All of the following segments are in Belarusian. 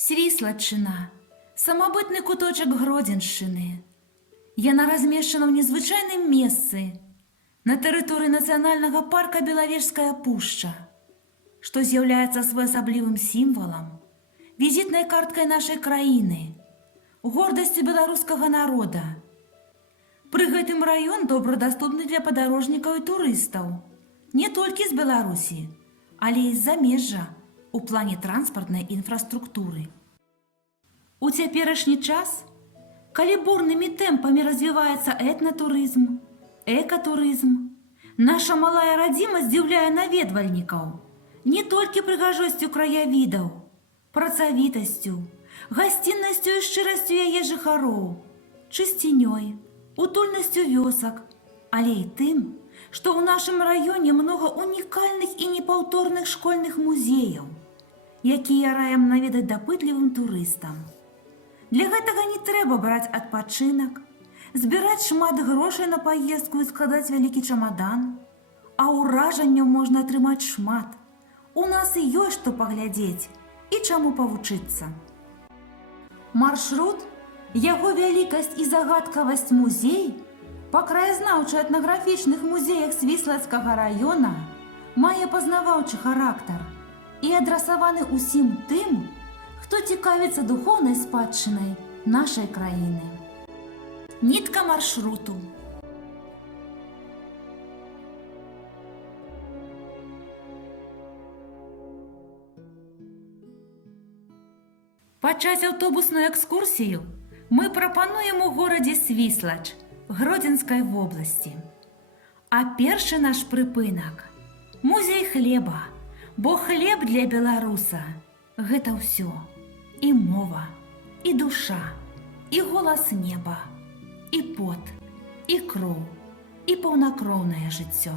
Свіслаччына – самабытны куточак Гродзеншчыны. Яна размешчана ў незвычайным месцы на тэрыторыі нацыянальнага парка Белавежская пушча, што з'яўляецца своеасаблівым сімвалам, візітнай карткай нашай краіны, гордасцю беларускага народа. Пры гэтым раён добра даступны для падарожнікаў і турыстаў не толькі з Беларусі, але і з замежжа у плане транспартнай інфраструктуры. У цяперашні час, калі бурнымі тэмпамі развіваецца этнатурызм, экатурызм, наша малая радзіма здзіўляе наведвальнікаў не толькі прыгажосцю краявідаў, працавітасцю, гасціннасцю і шчырасцю яе жыхароў, чысцінёй, утульнасцю вёсак, але і тым, што ў нашым раёне многа унікальных і непаўторных школьных музеяў, якія раім наведаць дапытлівым турыстам. Для гэтага не трэба браць адпачынак, збіраць шмат грошай на паездку і складаць вялікі чамадан, а ўражанняў можна атрымаць шмат. У нас і ёсць што паглядзець і чаму павучыцца. Маршрут, яго вялікасць і загадкавасць музей па краязнаўча-этнаграфічных музеях Свіслацкага раёна мае пазнаваўчы характар і адрасаваны ўсім тым, хто цікавіцца духоўнай спадчынай нашай краіны. Нітка маршруту. Пачаць аўтобусную экскурсію мы прапануем у горадзе Свіслач, Гродзенскай вобласці. А першы наш прыпынак – музей хлеба, бо хлеб для беларуса – гэта ўсё. І мова, і душа, і голас неба, і пот, і кроў, і паўнакроўнае жыццё.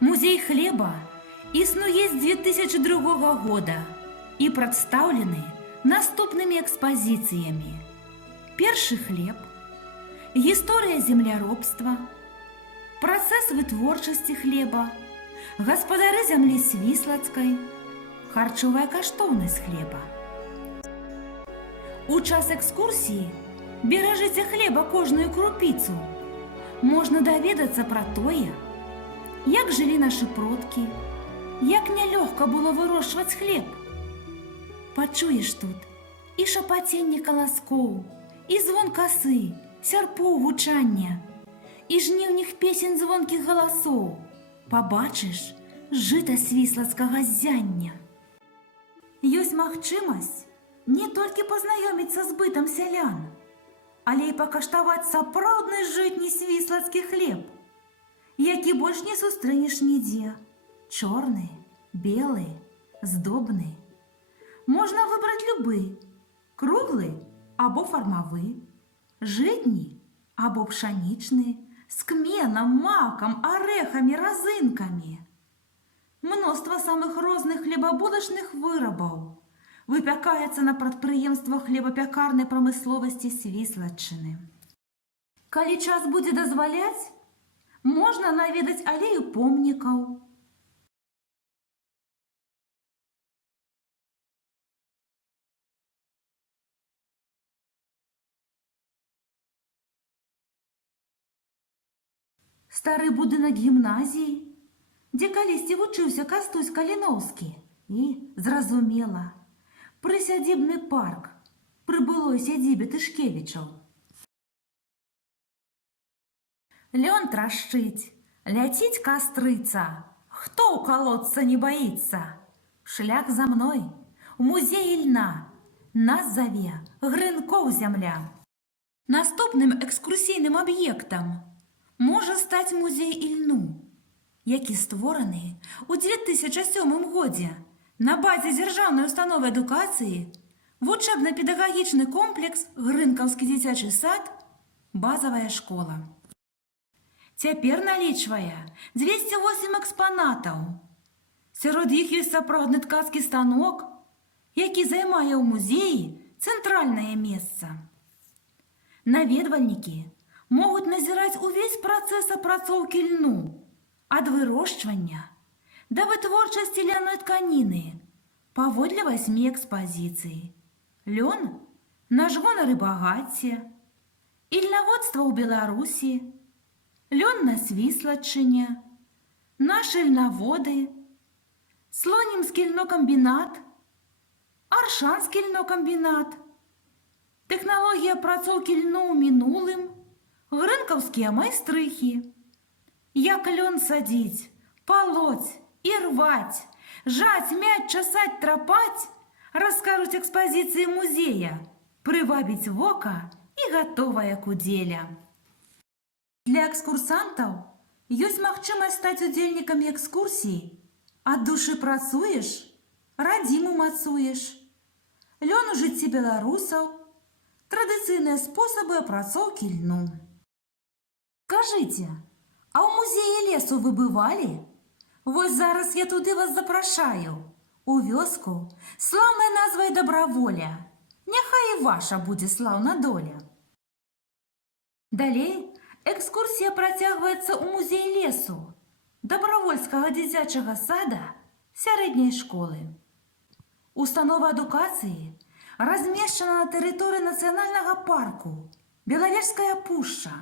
Музей хлеба існуе з 2002 года і прадстаўлены наступнымі экспазіцыямі. Першы хлеб, гісторыя земляробства, працэс вытворчасці хлеба, гаспадары зямлі Свіслацкай, харчовая каштоўнасць хлеба. У час экскурсіі беражыце хлеба кожную крупіцу. Можна даведацца пра тое, як жылі нашы продкі, як нялёгка было вырошчваць хлеб. Пачуеш тут і шапаценне каласкоў, і звон касы, сярпоў гучання, і жніўных песень звонкіх галасоў. Пабачыш жыта свіслацкага ззяння. Ёсць магчымасць не толькі пазнаёміцца з бытам сялян, але і пакаштаваць сапраўдны жытні свіслацкі хлеб, які больш не сустрэнеш нідзе. Чорны, белы, здобны. Можна выбраць любы, круглы або фармавы, жытні або пшанічны, з кменам, макам, арэхамі, разынкамі. Мноства самых розных хлебабулачных вырабаў выпякаецца на прадпрыемствах хлебапякарнай прамысловасці Свіслаччыны. Калі час будзе дазваляць, можна наведаць алею помнікаў. Стары будынак гімназіі, дзе калісьці вучыўся Кастусь Каліноўскі, і, зразумела, прысядзібны парк пры былой сядзібе Тышкевічаў. Лён трашчыць, ляціць кастрыца, хто ў калодца не баіцца? Шлях за мной, у музеі льна, нас заве Грынкоў зямля. Наступным экскурсійным аб'ектам можа стаць музей ільну, які створаны ў 2007 годзе на базе дзяржаўнай установы адукацыі вучэбна-педагагічны комплекс Грынкаўскі дзіцячы сад, базавая школа. Цяпер налічвае 208 экспанатаў. Сярод іх ёсць сапраўдны ткацкі станок, які займае ў музеі цэнтральнае месца. Наведвальнікі могуць назіраць увесь працэс апрацоўкі льну, ад вырошчвання да вытворчасці ляной тканіны, паводле 8 экспазіцый. Лён – наш гонар і багацце, ільнаводства ў Беларусі, лён на Свіслаччыне, наши льнаводы, Слонімскі льнокамбінат, Аршанскі льнокамбінат, тэхналогія апрацоўкі льну ў мінулым, грынкаўскія майстрыхі. Як лён садзіць, палоць і рваць, жаць, мяць, часаць, трапаць, раскажуць экспазіцыі музея, прывабіць вока і гатовая кудзеля. Для экскурсантаў ёсць магчымасць стаць удзельнікамі экскурсіі. Ад душы працуеш, радзіму мацуеш. Лён у жыцці беларусаў, традыцыйныя спосабы апрацоўкі льну. Скажыце, а ў музеі лесу вы бывалі? Вось зараз я туды вас запрашаю. У вёску слаўнай назвай Добраволя. Няхай і ваша будзе слаўна доля. Далей экскурсія працягваецца ў музей лесу, Добравольскага дзіцячага сада сярэдняй школы. Установа адукацыі размешчана на тэрыторыі нацыянальнага парку Белавежская пушча,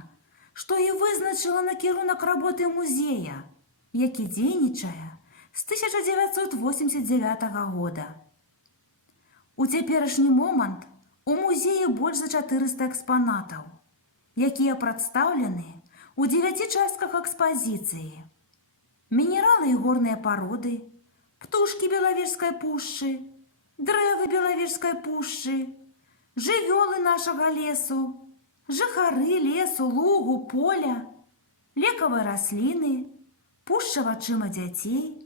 што і вызначыла накірунак работы музея, які дзейнічае з 1989 года. У цяперашні момант у музеі больш за 400 экспанатаў, якія прадстаўлены ў 9 частках экспазіцыі. Мінералы і горныя пароды, птушкі Белавежскай пушчы, дрэвы Белавежскай пушчы, жывёлы нашага лесу, жыхары лесу, лугу, поля, лекавыя расліны, пушча вачыма дзяцей,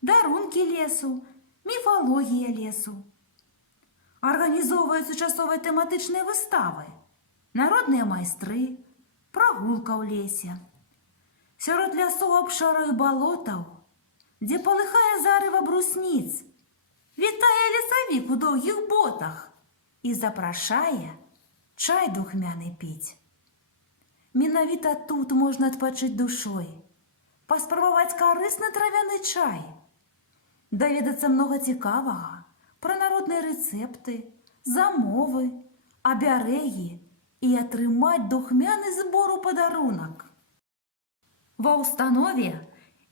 дарункі лесу, міфалогія лесу. Арганізоўваюцца часовыя тэматычныя выставы, народныя майстры, прагулка ў лесе. Сярод лясоў, абшараў і балотаў, дзе палыхае зарыва брусніц, вітае лесавік у доўгіх ботах і запрашае чай духмяны піць. Менавіта тут можна адпачыць душой, паспрабаваць карысны травяны чай, даведацца многа цікавага пра народныя рэцэпты, замовы, абярэгі і атрымаць духмяны збор у падарунак. Ва ўстанове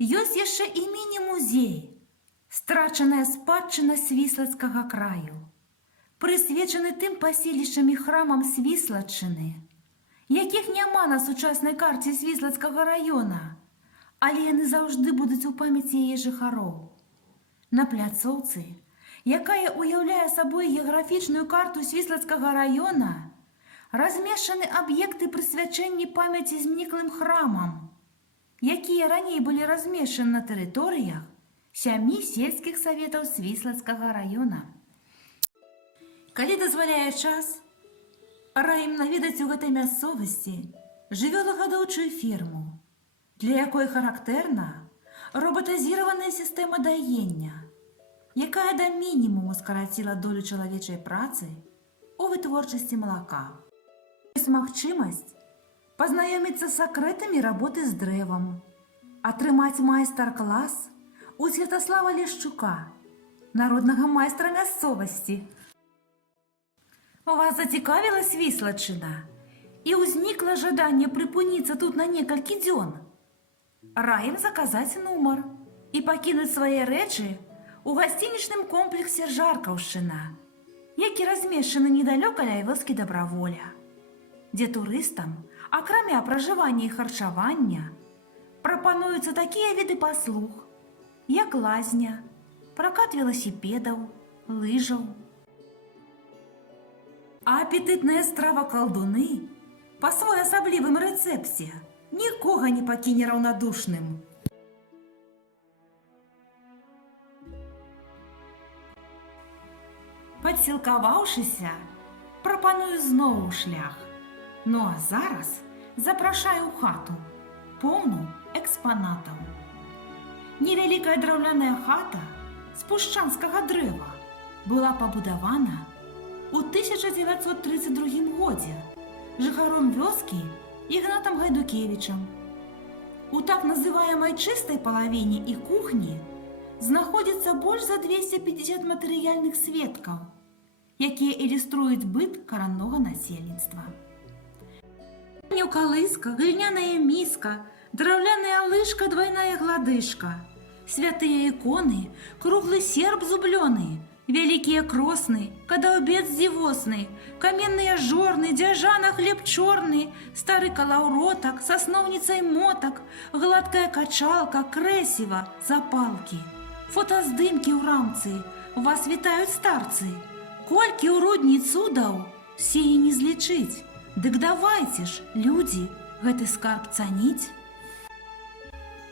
ёсць яшчэ і міні-музей, страчаная спадчына Свіслацкага краю, прысвечаны тым паселішчам і храмам Свіслаччыны, якіх няма на сучаснай карце Свіслацкага раёна, але яны заўжды будуць у памяці яе жыхароў. На пляцоўцы, якая уяўляе сабой геаграфічную карту Свіслацкага раёна, размешчаны аб'екты прысвячэння памяці зніклым храмам, якія раней былі размешчаны на тэрыторыях 7 сельскіх саветаў Свіслацкага раёна. Калі дазваляе час, раім наведаць у гэтай мясцовасці жывёлагадоўчую ферму, для якой характэрна роботазіраваная сістэма даення, якая да мінімуму скараціла долю чалавечай працы у вытворчасці малака. Ёсць магчымасць пазнаёміцца з сакрэтамі работы з дрэвам, атрымаць майстар-клас у Святаслава Лешчука, народнага майстра мясцовасці. Вас зацікавіла Свіслаччына і ўзнікла жаданне прыпыніцца тут на некалькі дзён? Раім заказаць нумар і пакінуць свае рэчы у гасцінічным комплексе «Жаркаўшчына», які размешчаны недалёка ля вёскі Добраволя, дзе турыстам, акрамя пражывання і харчавання, прапануюцца такія віды паслуг, як лазня, пракат веласіпедаў, лыжаў. А апетытная страва калдуны па своеасаблівым рэцэпце нікога не пакіне раўнадушным. Падсілкаваўшыся, прапаную зноў шлях. Ну а зараз запрашаю ў хату, поўну экспанатаў. Невялікая драўляная хата з пушчанскага дрэва была пабудавана ў 1932 годзе жыхаром вёскі Ігнатам Гайдукевічам. У так называемай чыстай палавіне і кухні знаходзіцца больш за 250 матэрыяльных сведкаў, якія ілюструюць быт караннога насельніцтва. Калыска, гліняная міска, драўляная лыжка, двойная гладышка, святыя іконы, круглы серп зублёны, вялікія кросны, кадаўбец дзівосны, каменныя жорны, дзяжана хлеб чорны, стары калаўротак, сасноўніцай мотак, гладкая качалка, крэсіва, запалкі, фотаздымкі ў рамцы, вас вітаюць старцы, колькі ў рудні цудаў, сее не злічыць. Дык давайце ж, людзі, гэты скарб цаніць.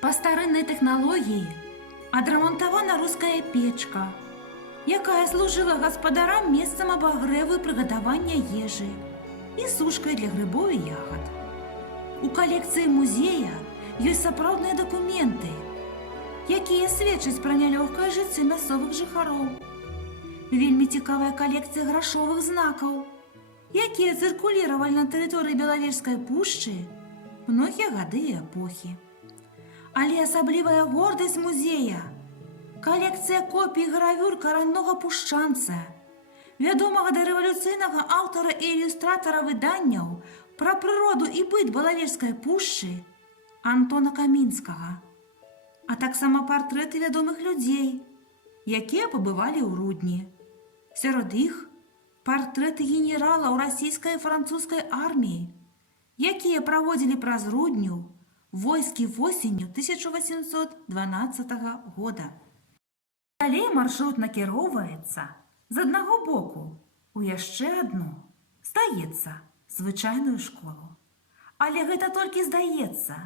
Па старыннай тэхналогіі адрамантавана руская печка, якая служыла гаспадарам месцам абагрэву і прыгатавання ежы і сушкай для грыбоў і ягад. У калекцыі музея ёсць сапраўдныя дакументы, якія сведчаць пра нялёгкае жыццё мясцовых жыхароў. Вельмі цікавая калекцыя грашовых знакаў, якія цыркуліравалі на тэрыторыі Белавежскай пушчы многія гады і эпохі. Але асаблівая гордасць музея – калекцыя копій гравюр караннога пушчанца, вядомага дарэвалюцыйнага аўтара і ілюстратара выданняў пра прыроду і быт Белавежскай пушчы Антона Камінскага, а таксама партрэты вядомых людзей, якія пабывалі ў рудні. Сярод іх партрэты генералаў расійскай і французскай арміі, якія праводзілі праз рудню войскі восенню 1812 года. Далей маршрут накіроўваецца з аднаго боку у яшчэ адну, здаецца, звычайную школу. Але гэта толькі здаецца.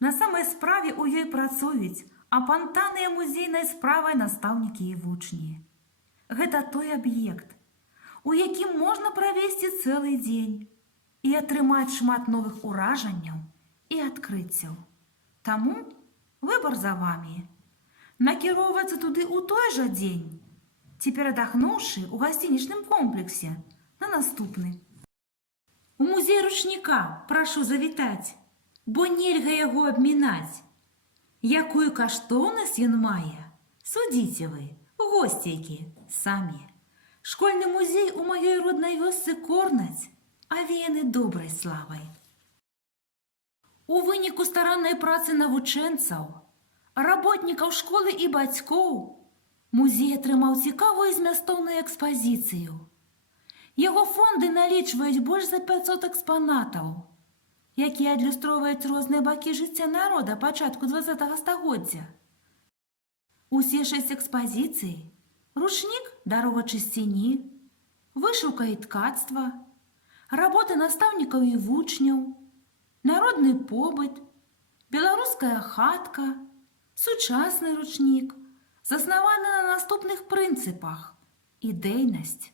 На самай справе ў ёй працуюць апантаныя музейнай справай настаўнікі і вучні. Гэта той аб'ект, у якім можна правесці цэлы дзень і атрымаць шмат новых уражанняў і адкрыццяў. Таму выбар за вамі. Накіроўвацца туды ў той жа дзень, ці перадахнуўшы ў гасцінічным комплексе на наступны. У музей ручніка прашу завітаць, бо нельга яго абмінаць. Якую каштоўнасць ён мае, судзіце вы, госцейкі, самі. Школьны музей у маёй роднай вёсцы Корнаць авеяны добрай славай. У выніку стараннай працы навучэнцаў, работнікаў школы і бацькоў музей атрымаў цікавую і змястоўную экспазіцыю. Яго фонды налічваюць больш за 500 экспанатаў, якія адлюстроўваюць розныя бакі жыцця народа пачатку 20 стагоддзя. Усе 6 экспазіцый – ручнік, дарога чысціні, вышыўка і ткацтва, работы настаўнікаў і вучняў, народны побыт, беларуская хатка, сучасны ручнік, заснаваны на наступных прынцыпах: ідэйнасць,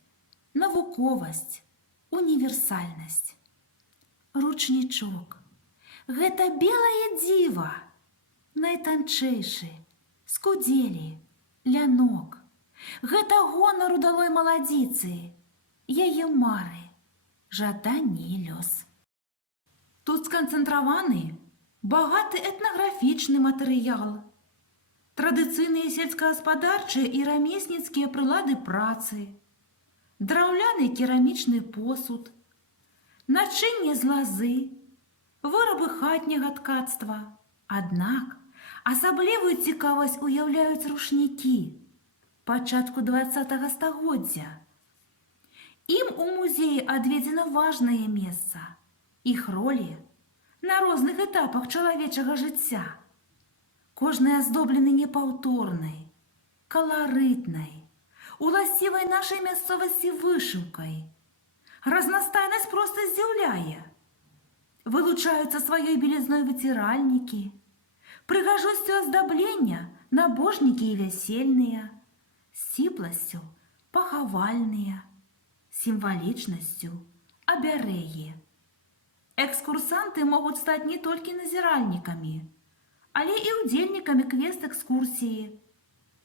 навуковасць, універсальнасць. Ручнічок – гэта белае дзіва, найтанчэйшы, скудзелі, лянок. Гэта гонар удалой маладзіцы, яе мары, жаданні і лёс. Тут сканцэнтраваны багаты этнаграфічны матэрыял, традыцыйныя сельскагаспадарчыя і рамесніцкія прылады працы, драўляны керамічны посуд, начынне з лазы, вырабы хатняга ткацтва. Аднак асаблівую цікавасць уяўляюць рушнікі пачатку 20 стагоддзя. Ім у музеі адведзена важнае месца, іх ролі на розных этапах чалавечага жыцця. Кожны аздоблены непаўторнай, каларытнай, уласцівай нашай мясцовасці вышыўкай. Разнастайнасць проста здзіўляе. Вылучаюцца сваёй белізной выціральнікі, прыгажосцю аздаблення набожнікі і вясельныя, сціпласцю пахавальныя, сімвалічнасцю абярэгі. Экскурсанты могуць стаць не толькі назіральнікамі, але і ўдзельнікамі квест-экскурсіі.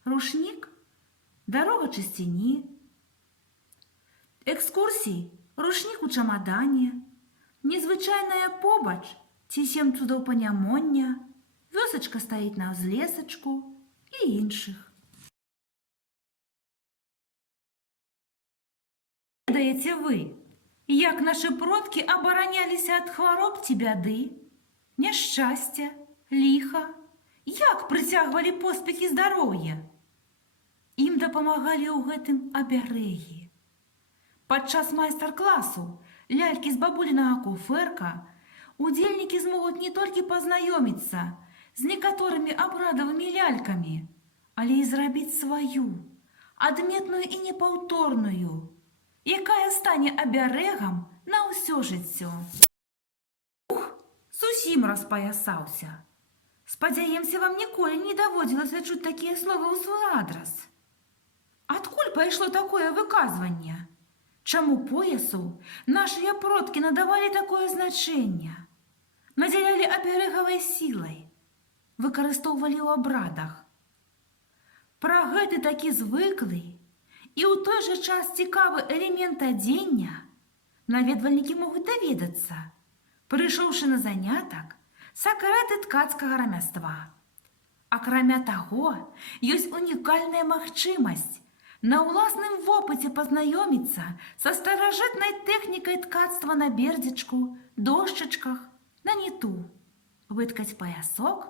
Рушнік – дарога чысціні. Экскурсій – рушнік у чамадане, незвычайная побач ці 7 цудоў панямоння, вёсачка стаіць на ўзлесачку і іншых. Ведаеце вы, як наши продки оборонялись от хвороб ці бяды, няшчасця, ліха, як прыцягвалі поспехі здароўя? Ім дапамагалі ў гэтым абярэгі. Падчас майстар-класу лялькі з бабулінага куфэрка удзельнікі змогуць не толькі пазнаёміцца з некаторымі абрадавымі лялькамі, але і зрабіць сваю, адметную і непаўторную, якая стане абярэгам на ўсё жыццё. Ух, зусім распаясаўся. Спадзяемся, вам ніколі не даводзілася чуць такія словы ў свой адрас. Адкуль пайшло такое выказванне? Чаму поясу нашыя продкі надавалі такое значэнне? Надзялялі абярэгавай сілай, выкарыстоўвалі ў абрадах. Пра гэты такі звыклы і ў той жа час цікавы элемент адзення наведвальнікі могуць даведацца, прыйшоўшы на занятак сакрэты ткацкага рамяства. Акрамя таго, ёсць унікальная магчымасць на ўласным вопыце пазнаёміцца са старажытнай тэхнікай ткацтва на бердзічку, дошчачках, на ніту, выткаць паясок,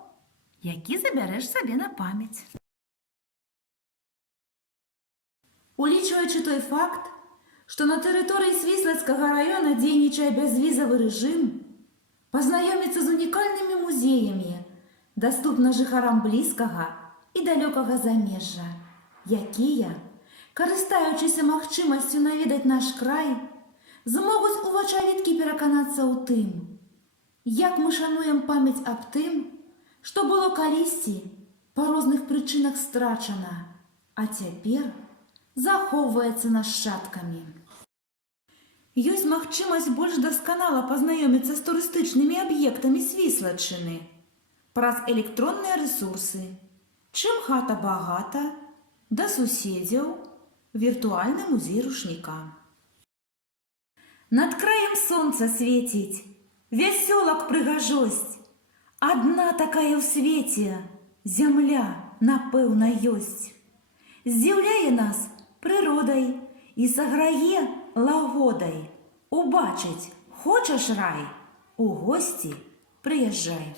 які забярэш сабе на памяць. Улічваючы той факт, што на тэрыторыі Свіслацкага раёна дзейнічае бязвізавы рэжым, пазнаёміцца з унікальнымі музеямі даступна жыхарам блізкага і далёкага замежжа, якія, карыстаючыся магчымасцю наведаць наш край, змогуць увачавіткі пераканацца ў тым, як мы шануем памяць аб тым, што было калісьці па розных прычынах страчана, а цяпер захоўваецца нашчадкамі. Ёсць магчымасць больш дасканала пазнаёміцца з турыстычнымі аб'ектамі Свіслаччыны праз электронныя рэсурсы «Чым хата багата», «Да суседзяў», «Віртуальны музей рушніка». Над краем сонца свеціць, вясёлак прыгажосць. Адна такая ў свеце, зямля, напэўна, ёсць. Здзіўляе нас прыродай і саграе лагодай. Убачыць хочаш рай? У госці прыязджай.